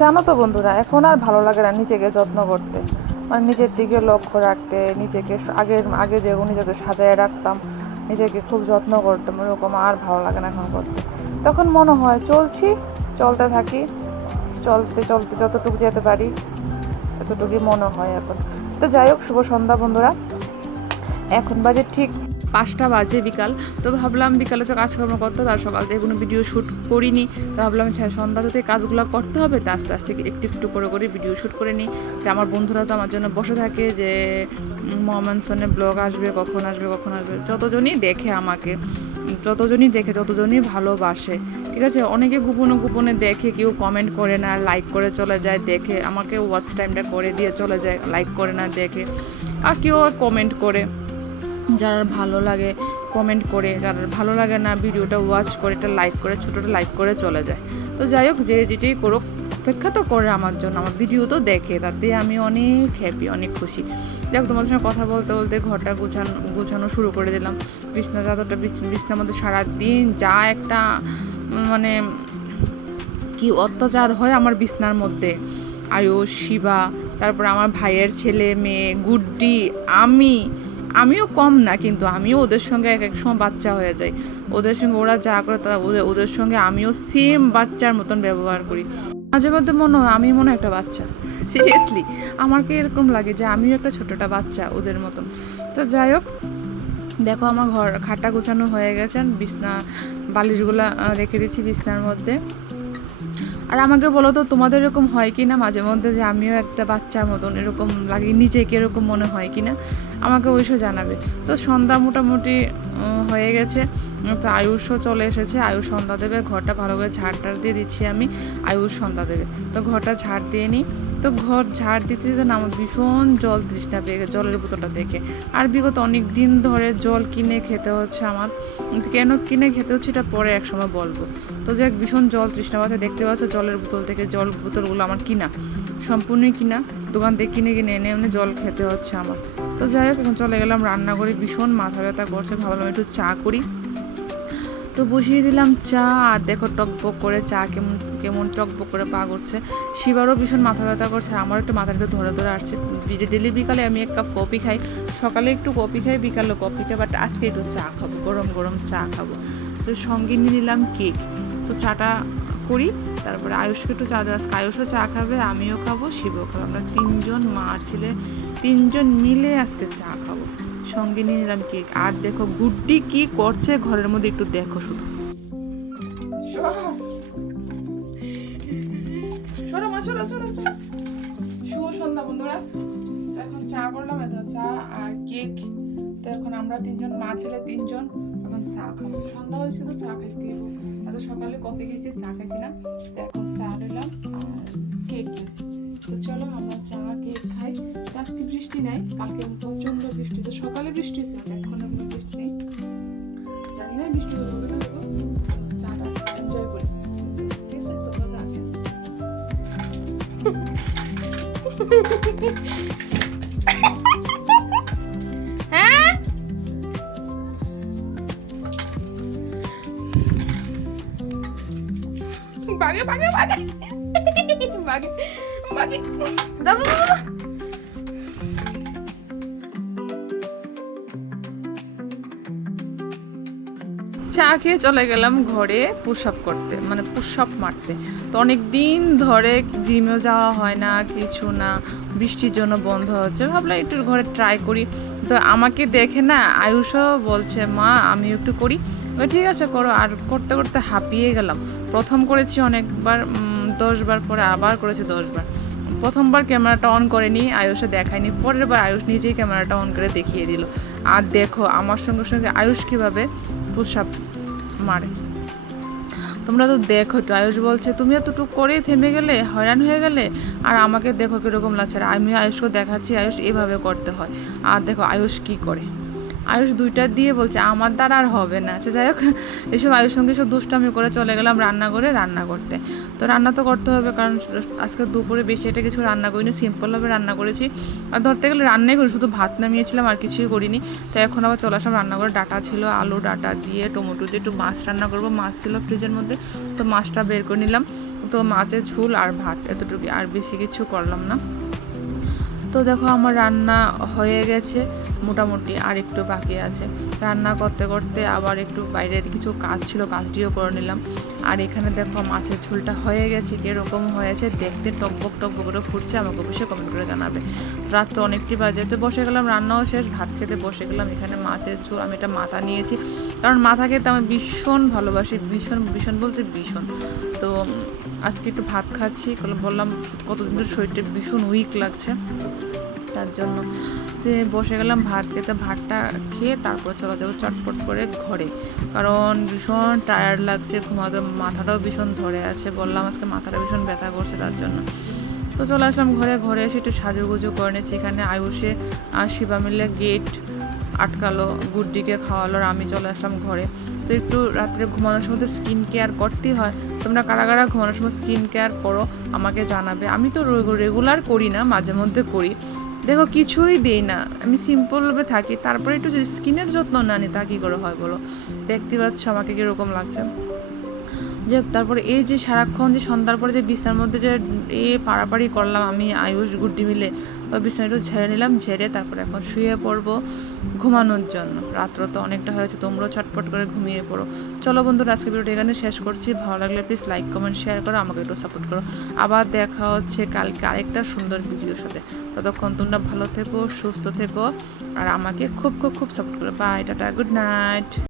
জানো তো বন্ধুরা, এখন আর ভালো লাগে না নিজেকে যত্ন করতে, মানে নিজের দিকে লক্ষ্য রাখতে, নিজেকে আগে যেরকম নিজেকে সাজায় রাখতাম, নিজেকে খুব যত্ন করতাম, ওরকম আর ভালো লাগে না এখন করতে। তখন মনে হয় চলতে থাকি, চলতে চলতে যতটুকু যেতে পারি এতটুকুই মনে হয় এখন। তো যাই হোক, শুভ সন্ধ্যা বন্ধুরা। এখন বাজে ঠিক 5টা বাজে বিকাল। তো ভাবলাম বিকালে তো কাজকর্ম করতে হবে, আর সকাল থেকে কোনো ভিডিও শ্যুট করিনি। তো ভাবলাম সন্ধ্যা যদি কাজগুলো করতে হবে, তা আস্তে আস্তে একটু একটু করে ভিডিও শ্যুট করে নিই। যে আমার বন্ধুরা তো আমার জন্য বসে থাকে যে মোহাম্মদ ব্লগ আসবে, কখন আসবে। যতজনই দেখে আমাকে, যতজনই ভালোবাসে, ঠিক আছে। অনেকে গোপনে দেখে, কেউ কমেন্ট করে না, লাইক করে চলে যায়, দেখে আমাকে ওয়াচ টাইমটা করে দিয়ে চলে যায়, লাইক করে না, দেখে। আর কেউ কমেন্ট করে, যারা ভালো লাগে কমেন্ট করে, যারা ভালো লাগে না ভিডিওটা ওয়াচ করে, এটা লাইক করে, ছোটোটা লাইক করে চলে যায়। তো যাই হোক, যে যেটাই করুক, অপেক্ষা তো করে আমার জন্য, আমার ভিডিও তো দেখে, তাতে আমি অনেক হ্যাপি, অনেক খুশি। যাই হোক, তোমাদের সঙ্গে কথা বলতে বলতে ঘরটা গুছানো শুরু করে দিলাম। বিছনার মধ্যে সারাদিন যা একটা মানে কি অত্যাচার হয় আমার বিছনার মধ্যে। আয়ুষ, শিবা, তারপর আমার ভাইয়ের ছেলে মেয়ে, গুড্ডি, আমিও কম না, কিন্তু আমিও ওদের সঙ্গে এক সময় বাচ্চা হয়ে যাই। ওদের সঙ্গে ওরা যা করে ওদের সঙ্গে আমিও সেম বাচ্চার মতন ব্যবহার করি। মাঝে মধ্যে মনে হয় আমি মনে একটা বাচ্চা, সিরিয়াসলি আমাকে এরকম লাগে যে আমিও একটা ছোটটা বাচ্চা ওদের মতন। তো যাই হোক, দেখো আমার খাটটা গোছানো হয়ে গেছে, বিছনা বালিশগুলো রেখে দিচ্ছি বিছনার মধ্যে। আর আমাকে বলো তো, তোমাদের এরকম হয় কি না মাঝে মধ্যে, যে আমিও একটা বাচ্চার মতন এরকম লাগে, নিজেকে এরকম মনে হয় কি না, আমাকে অবশ্যই জানাবে। তো সন্ধ্যা মোটামুটি হয়ে গেছে, তো আয়ুষও চলে এসেছে, আয়ুষ সন্ধ্যা দেবে। ঘরটা ভালো করে ঝাড় দিয়ে দিচ্ছি আমি, আয়ুষ সন্ধ্যা দেবে। তো ঘরটা ঝাড় দিয়ে নিই। তো ঘর ঝাড় দিতে দিতে না আমার ভীষণ জল তৃষ্ণা পেয়ে গেছে, জলের বোতলটা দেখে। আর বিগত অনেক দিন ধরে জল কিনে খেতে হচ্ছে আমার। কেন কিনে খেতে হচ্ছে এটা পরে এক সময় বলবো। তো যে ভীষণ জল তৃষ্ণা পাচ্ছে, দেখতে পাচ্ছ জলের বোতল থেকে, জল বোতলগুলো আমার কিনা, সম্পূর্ণই কিনা, দোকান থেকে কিনে এনে জল খেতে হচ্ছে আমার। তো যাই হোক, এখন চলে গেলাম রান্নাঘরে, ভীষণ মাথা ব্যথা করছে, ভাবলাম একটু চা করি। তো বসিয়ে দিলাম চা, আর দেখো টকবক করে চা কেমন টকবক করে পা করছে। শিবারও ভীষণ মাথা ব্যথা করছে, আমারও একটু মাথাটা ধরে আসছে। ডেলি বিকালে আমি 1 কাপ কফি খাই, সকালে একটু কফি খাই, বিকালে কফি খাই, বাট আজকে একটু চা খাবো, গরম চা খাবো। তো সঙ্গে নিয়ে নিলাম কেক। তো চাটা করি, তারপরে আয়ুষকে একটু চা দেওয়া, আজকে আয়ুষও চা খাবে, আমিও খাবো, শিবও খাবো, আমরা 3জন, মা ছেলে 3জন মিলে আজকে চা খাবো। সঙ্গে নিয়ে নিলাম কেক। আর দেখো গুড্ডি কি করছে ঘরের মধ্যে, একটু দেখো শুধু। শুভ সন্ধ্যা বন্ধুরা। এখন চা করলাম, এত চা আর কেক। তো এখন আমরা 3জন, মা ছেলে 3জন এখন চা খাবো। সন্ধ্যা হয়েছে তো চা খাইতে দিব, এত সকালে কফি খেয়েছি, চা খাইছিলাম। তো এখন চা নিলাম আর কেক খেয়েছি। তো চলো আমরা চা কেক খাই। আজকে বৃষ্টি নাই, কালকে প্রচন্ড বৃষ্টি, তো সকালে বৃষ্টি হয়েছে, এখন কোনো বৃষ্টি নেই, জানি না বৃষ্টি হবে না। চাটা এনজয় করি, ঠিক আছে? তো চা খাই। হ্যাঁ, বাগে দাদা চা খেয়ে চলে গেলাম ঘরে পুশ আপ করতে, মানে পুশ আপ মারতে। তো অনেক দিন ধরে জিমেও যাওয়া হয় না, কিছু না, বৃষ্টির জন্য বন্ধ হচ্ছে, ভাবলাম একটু ঘরে ট্রাই করি। তো আমাকে দেখে না আয়ুষও বলছে, মা আমিও একটু করি। ঠিক আছে করো। আর করতে করতে হাঁপিয়ে গেলাম। প্রথম করেছি অনেকবার, 10 বার, পরে আবার করেছি 10 বার। প্রথমবার ক্যামেরাটা অন করেনি, আয়ুষে দেখায়নি, পরের বার আয়ুষ নিজেই ক্যামেরাটা অন করে দেখিয়ে দিল। আর দেখো আমার সঙ্গে সঙ্গে আয়ুষ কীভাবে পুশ আপ মারে, তোমরা তো দেখো একটু। আয়ুষ বলছে, তুমি এতটুকু করেই থেমে গেলে, হয়রান হয়ে গেলে, আর আমাকে দেখো কীরকম লাগছে। আর আমি আয়ুষকে দেখাচ্ছি আয়ুষ এভাবে করতে হয়। আর দেখো আয়ুষ কী করে, আয়ুষ 2টা দিয়ে বলছে আমার দ্বারা আর হবে না। আচ্ছা যাই হোক, এসব আয়ুষ সঙ্গে সব দুষ্টামি করে চলে গেলাম রান্নাঘরে রান্না করতে। তো রান্না তো করতে হবে, কারণ আজকে দুপুরে বেশি এটা কিছু রান্না করিনি, সিম্পলভাবে রান্না করেছি। আর ধরতে গেলে রান্নাই করি, শুধু ভাত নামিয়েছিলাম, আর কিছুই করিনি। তো এখন আবার চলে আসলাম রান্নাঘরে। ডাটা ছিল, আলু ডাটা দিয়ে টমেটো দিয়ে একটু মাছ রান্না করবো, মাছ ছিল ফ্রিজের মধ্যে, তো মাছটা বের করে নিলাম। তো মাছের ঝোল আর ভাত এতটুকু, আর বেশি কিছু করলাম না। তো দেখো আমার রান্না হয়ে গেছে মোটামুটি, আর একটু বাকি আছে। রান্না করতে করতে আবার একটু বাইরের কিছু কাজ ছিল, কাজটিও করে নিলাম। আর এখানে দেখো মাছের ঝোলটা হয়ে গেছে, কীরকম হয়েছে দেখতে, টকবক টকবক করে ফুটছে, আমাকে অবশ্যই কমেন্ট করে জানাবে। রাত তো অনেকটি বাজে, তো বসে গেলাম, রান্নাও শেষ, ভাত খেতে বসে গেলাম। এখানে মাছের ঝোল, আমি এটা মাথা নিয়েছি, কারণ মাথা খেতে আমি ভীষণ ভালোবাসি, ভীষণ ভীষণ বলতে ভীষণ। তো আজকে একটু ভাত খাচ্ছি, বললাম কতদিন ধরে শরীরটা ভীষণ উইক লাগছে, তার জন্য বসে গেলাম ভাত খেতে। ভাতটা খেয়ে তারপর চলে যাবো চটপট করে ঘরে, কারণ ভীষণ টায়ার্ড লাগছে, ঘুমাতে মাথাটাও ভীষণ ধরে আছে, বললাম আজকে মাথাটা ভীষণ ব্যথা করছে, তার জন্য। তো চলে আসলাম ঘরে। ঘরে এসে একটু সাজুগুজু করে নিয়েছি। এখানে আয়ুষে আর শিবা মিলে গেট আটকালো, গুড্ডিকে খাওয়ালো, আর আমি চলে আসলাম ঘরে। তো একটু রাত্রে ঘুমানোর সময় তো স্কিন কেয়ার করতেই হয়। তোমরা কারা কারা ঘুমানোর সময় স্কিন কেয়ার করো আমাকে জানাবে। আমি তো রেগুলার করি না, মাঝে মধ্যে করি। দেখো কিছুই দেই না, আমি সিম্পলভাবে থাকি, তারপরে একটু যদি স্কিনের যত্ন না নিই তা কী করে হয় বলো? দেখতে পাচ্ছ আমাকে কীরকম লাগছে। যে তারপরে এই যে সারাক্ষণ যে সন্ধ্যার পরে যে বিছানার মধ্যে যে পাড়াপাড়ি করলাম আমি আয়ুষ গুড্ডি মিলে, বিছানা একটু ঝেড়ে নিলাম, ঝেড়ে তারপরে এখন শুয়ে পড়বো ঘুমানোর জন্য। রাত্র তো অনেকটা হয়েছে, তোমরাও চটপট করে ঘুমিয়ে পড়ো। চলো বন্ধুরা, আজকে ভিডিওটা এখানে শেষ করছি। ভালো লাগলে প্লিজ লাইক কমেন্ট শেয়ার করো, আমাকে একটু সাপোর্ট করো। আবার দেখা হচ্ছে কালকে আরেকটা সুন্দর ভিডিওর সাথে। ততক্ষণ তোমরা ভালো থেকো, সুস্থ থেকো, আর আমাকে খুব খুব খুব সাপোর্ট করো। বাই, টাটা, গুড নাইট।